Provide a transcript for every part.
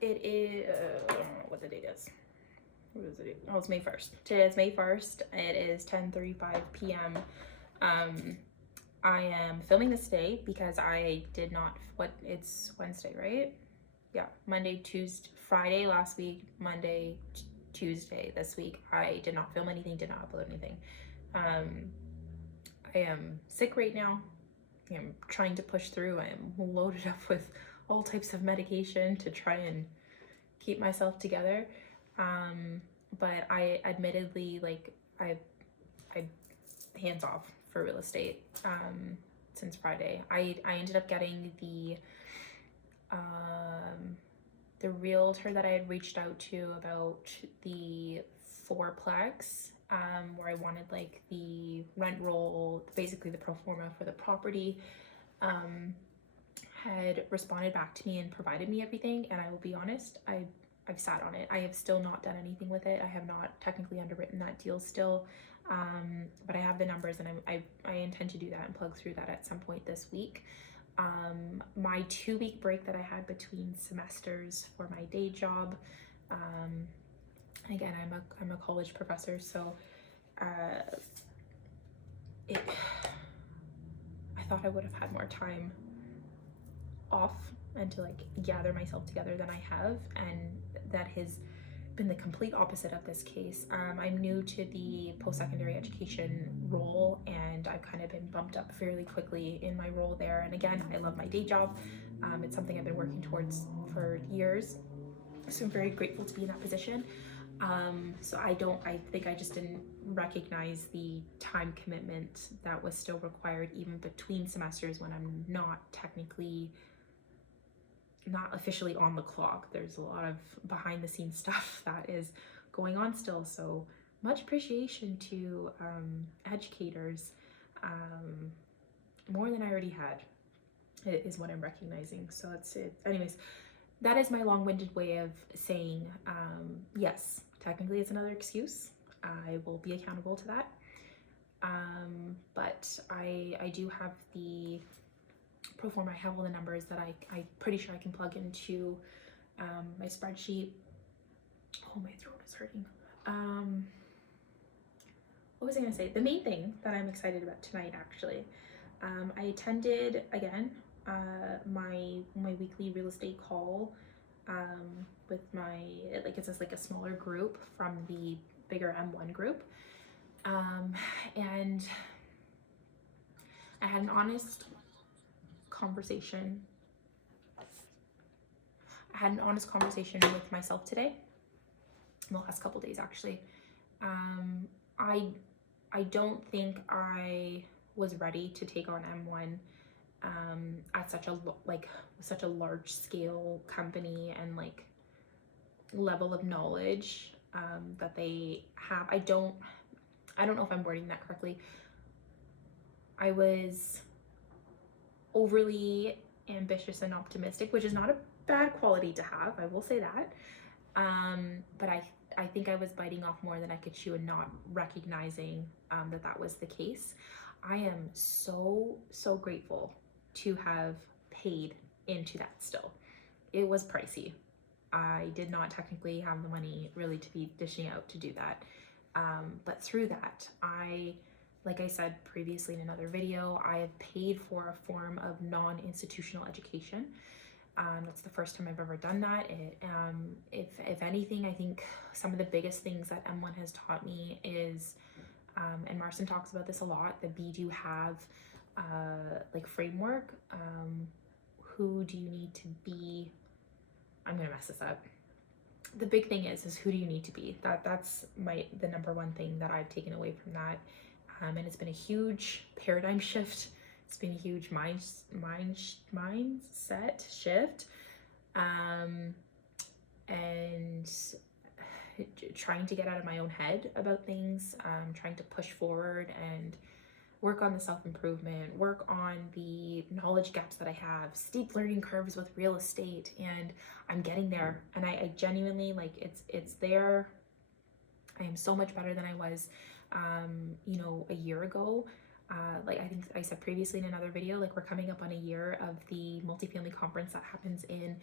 It is, I don't know what the date is. What is it? Oh, it's May 1st. Today is May 1st. It is 10:35 p.m. I am filming this today because I did not, it's Wednesday, right? Yeah, Monday, Tuesday, Friday last week, Monday, Tuesday this week. I did not film anything, did not upload anything. I am sick right now. I'm trying to push through. I am loaded up with all types of medication to try and keep myself together. But I admittedly, like, I hands off for real estate since Friday. I ended up getting the realtor that I had reached out to about the fourplex, where I wanted like the rent roll, basically the pro forma for the property, had responded back to me and provided me everything. And I will be honest, I've sat on it. I have still not done anything with it. I have not technically underwritten that deal still, but I have the numbers, and I intend to do that and plug through that at some point this week. My 2-week break that I had between semesters for my day job. Again, I'm a college professor, so I thought I would have had more time off and to like gather myself together than I have, and that has been the complete opposite of this case. I'm new to the post-secondary education role, and I've kind of been bumped up fairly quickly in my role there. And again, I love my day job. It's something I've been working towards for years, so I'm very grateful to be in that position. So I think I just didn't recognize the time commitment that was still required even between semesters when I'm not officially on the clock. There's a lot of behind the scenes stuff that is going on still. So much appreciation to educators, more than I already had, is what I'm recognizing. So that's it. Anyways, that is my long-winded way of saying, yes, technically it's another excuse. I will be accountable to that. But I do have the pro forma. I have all the numbers that I'm pretty sure I can plug into my spreadsheet. Oh, my throat is hurting. What was I gonna say? The main thing that I'm excited about tonight, actually, I attended again my weekly real estate call with my, like, it's just like a smaller group from the bigger M1 group, and I had an honest conversation. I had an honest conversation with myself today, in the last couple days actually. I don't think I was ready to take on M1 at such a large scale company and like level of knowledge that they have. I don't know if I'm wording that correctly. I was overly ambitious and optimistic, which is not a bad quality to have, I will say that. But I think I was biting off more than I could chew and not recognizing that was the case. I am so grateful to have paid into that still. It was pricey. I did not technically have the money really to be dishing out to do that. But through that, like I said previously in another video, I have paid for a form of non-institutional education. That's the first time I've ever done that. If anything, I think some of the biggest things that M1 has taught me is, and Marcin talks about this a lot, that we do have like framework. Who do you need to be? I'm gonna mess this up. The big thing is who do you need to be? That's the number one thing that I've taken away from that, and it's been a huge paradigm shift. It's been a huge mindset shift, and trying to get out of my own head about things, trying to push forward and work on the self-improvement, work on the knowledge gaps that I have, steep learning curves with real estate, and I'm getting there. And I genuinely, like, it's there. I am so much better than I was, a year ago. like I think I said previously in another video, like we're coming up on a year of the multifamily conference that happens in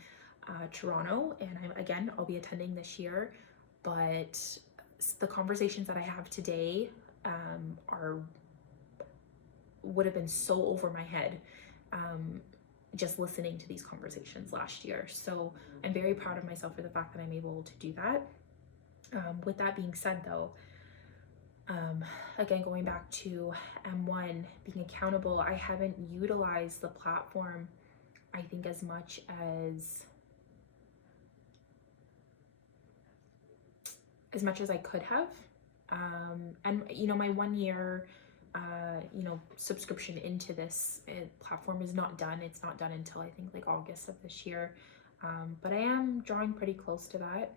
Toronto, and I'll be attending this year. But the conversations that I have today would have been so over my head just listening to these conversations last year. So I'm very proud of myself for the fact that I'm able to do that. With that being said, though, again, going back to M1, being accountable, I haven't utilized the platform, I think, as much as I could have. And you know, my 1 year subscription into this platform is not done. It's not done until I think like August of this year. But I am drawing pretty close to that,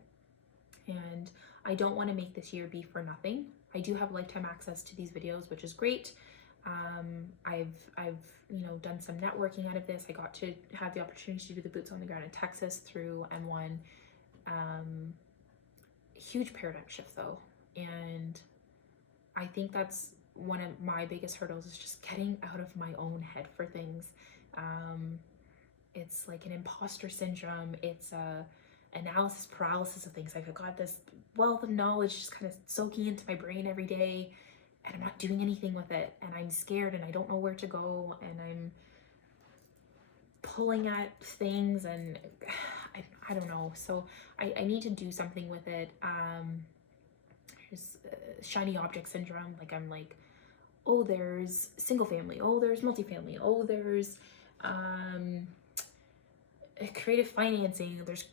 and I don't want to make this year be for nothing. I do have lifetime access to these videos, which is great. I've done some networking out of this. I got to have the opportunity to do the boots on the ground in Texas through M1. Huge paradigm shift though, and I think that's one of my biggest hurdles, is just getting out of my own head for things. It's like an imposter syndrome. It's a analysis paralysis of things. I've got this wealth of knowledge just kind of soaking into my brain every day, and I'm not doing anything with it, and I'm scared and I don't know where to go, and I'm pulling at things, and I don't know. So I need to do something with it. There's shiny object syndrome. Like I'm like, oh, there's single family, oh, there's multifamily, oh, there's creative financing, there's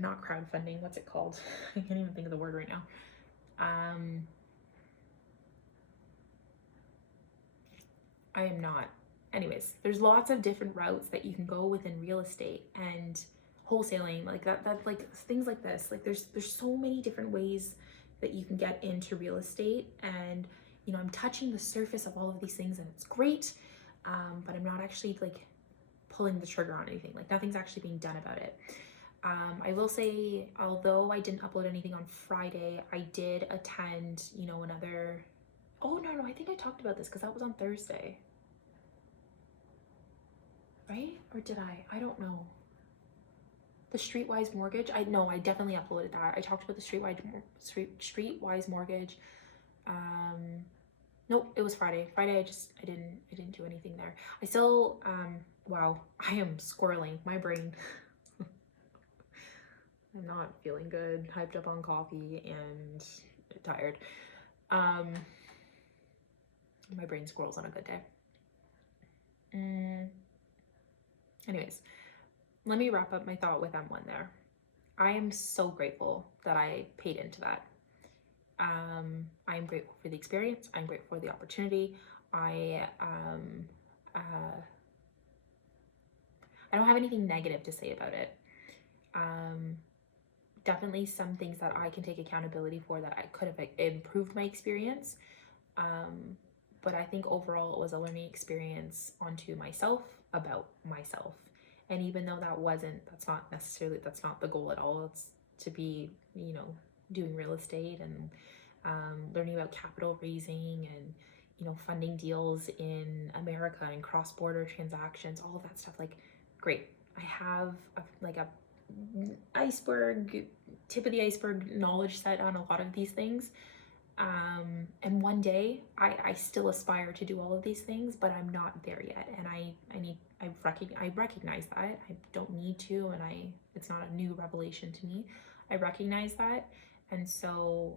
not crowdfunding, what's it called? I can't even think of the word right now. I am not. Anyways, there's lots of different routes that you can go within real estate and wholesaling, like that like things like this. Like there's so many different ways that you can get into real estate, and you know, I'm touching the surface of all of these things, and it's great, but I'm not actually like pulling the trigger on anything. Like nothing's actually being done about it. I will say, although I didn't upload anything on Friday, I did attend, another, oh no, I think I talked about this because that was on Thursday, right? Or did I don't know. The Streetwise Mortgage, I definitely uploaded that. I talked about the Streetwise Mortgage. Nope, it was Friday. Friday, I didn't do anything there. I still, wow, I am squirreling. My brain, I'm not feeling good, hyped up on coffee and tired. My brain squirrels on a good day. Anyways, let me wrap up my thought with M1 there. I am so grateful that I paid into that. I'm grateful for the experience. I'm grateful for the opportunity. I don't have anything negative to say about it. Definitely some things that I can take accountability for that I could have improved my experience. But I think overall it was a learning experience onto myself, about myself. And even though that's not the goal at all. It's to be, doing real estate and learning about capital raising and, funding deals in America and cross-border transactions, all of that stuff. Like, great. I have a tip of the iceberg knowledge set on a lot of these things. And one day I still aspire to do all of these things, but I'm not there yet. And I recognize that I don't need to, and it's not a new revelation to me. I recognize that. And so,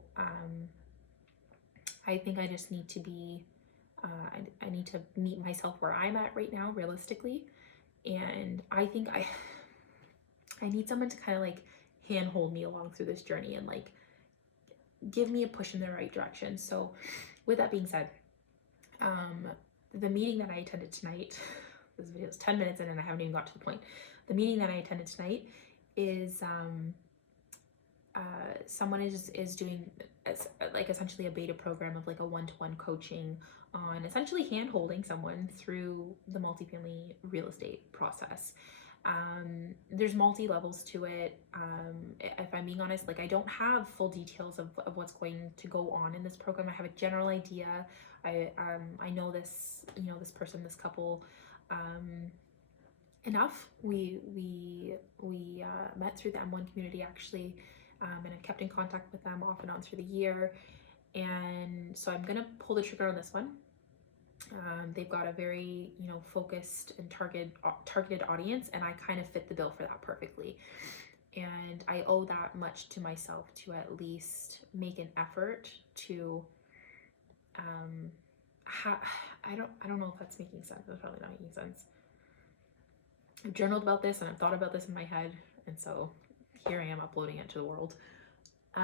I think I just need to be, I need to meet myself where I'm at right now, realistically. And I think I need someone to kind of like handhold me along through this journey and like give me a push in the right direction. So with that being said, the meeting that I attended tonight, this video is 10 minutes in and I haven't even got to the point. The meeting that I attended tonight is someone is doing like essentially a beta program of like a one-to-one coaching on essentially hand-holding someone through the multifamily real estate process. There's multi-levels to it. If I'm being honest, like I don't have full details of what's going to go on in this program. I have a general idea. I know this, this person, this couple, enough. We met through the M1 community actually, and I kept in contact with them off and on through the year. And so I'm gonna pull the trigger on this one. They've got a very, focused and targeted audience, and I kind of fit the bill for that perfectly. And I owe that much to myself to at least make an effort to, I don't know if that's making sense. It's probably not making sense. I've journaled about this and I've thought about this in my head, and so here I am uploading it to the world. But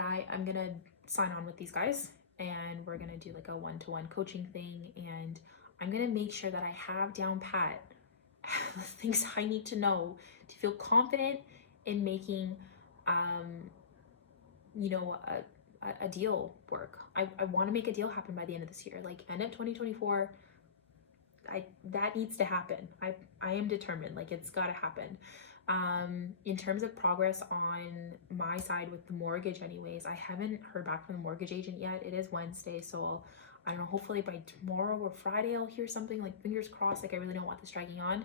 I'm gonna sign on with these guys, and we're gonna do like a one-to-one coaching thing, and I'm gonna make sure that I have down pat the things I need to know to feel confident in making a deal work. I want to make a deal happen by the end of this year, like end of 2024. That needs to happen. I am determined, like it's got to happen. In terms of progress on my side with the mortgage anyways, I haven't heard back from the mortgage agent yet. It is Wednesday, so I don't know, hopefully by tomorrow or Friday I'll hear something, like fingers crossed. Like I really don't want this dragging on.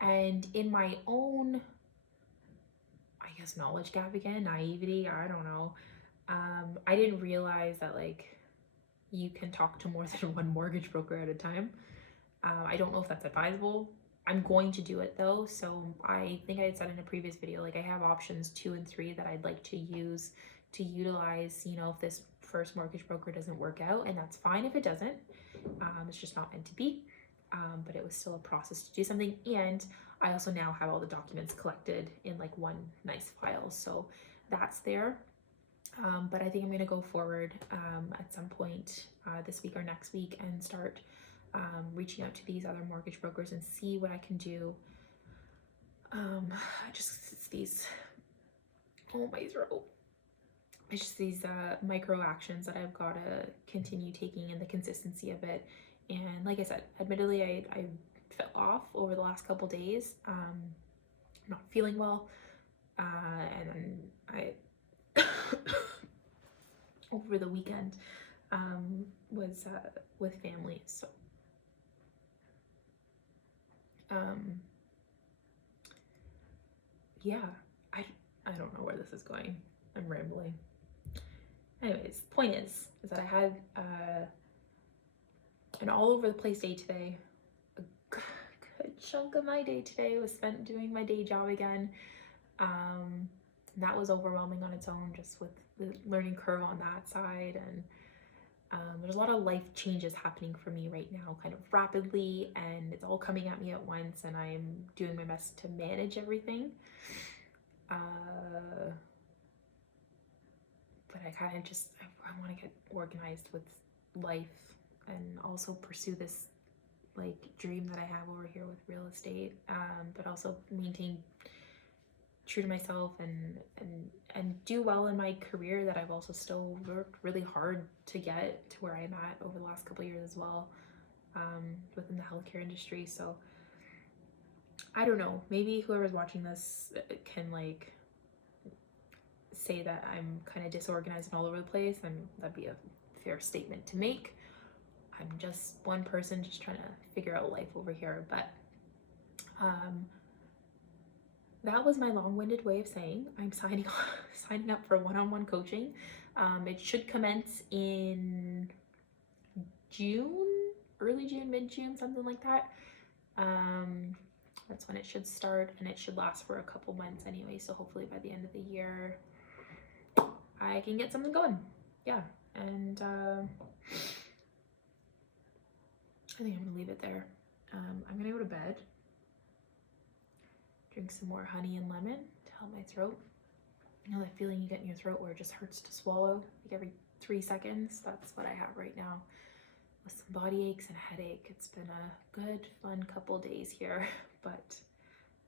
And in my own, I guess, knowledge gap again, naivety, I don't know, I didn't realize that like you can talk to more than one mortgage broker at a time. I don't know if that's advisable. I'm going to do it though. So I think I had said in a previous video, like I have options 2 and 3 that I'd like to utilize, if this first mortgage broker doesn't work out, and that's fine if it doesn't. It's just not meant to be. But it was still a process to do something. And I also now have all the documents collected in like one nice file. So that's there. But I think I'm going to go forward at some point this week or next week and start reaching out to these other mortgage brokers and see what I can do. Just these, oh my throat. It's just these micro actions that I've got to continue taking, and the consistency of it. And like I said, admittedly, I fell off over the last couple days, not feeling well, and I over the weekend was with family. So yeah, I don't know where this is going. I'm rambling. Anyways, the point is that I had an all over the place day today. A good chunk of my day today was spent doing my day job again. That was overwhelming on its own, just with the learning curve on that side. And there's a lot of life changes happening for me right now, kind of rapidly, and it's all coming at me at once, and I'm doing my best to manage everything. But I kind of just, I want to get organized with life and also pursue this like dream that I have over here with real estate, but also maintain true to myself and do well in my career that I've also still worked really hard to get to where I'm at over the last couple of years as well, within the healthcare industry. So I don't know, maybe whoever's watching this can like say that I'm kind of disorganized and all over the place, and that'd be a fair statement to make. I'm just one person just trying to figure out life over here. But that was my long-winded way of saying I'm signing up for one-on-one coaching. It should commence in June, early June, mid-June, something like that. That's when it should start, and it should last for a couple months anyway. So hopefully by the end of the year, I can get something going. Yeah, and I think I'm gonna leave it there. I'm gonna go to bed, drink some more honey and lemon to help my throat. You know that feeling you get in your throat where it just hurts to swallow, like every 3 seconds? That's what I have right now, with some body aches and a headache. It's been a good, fun couple days here, but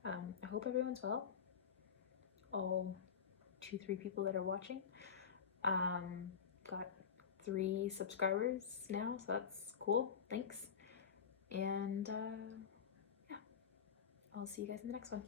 I hope everyone's well. All 2-3 people that are watching. Got 3 subscribers now, so that's cool. Thanks. And yeah, I'll see you guys in the next one.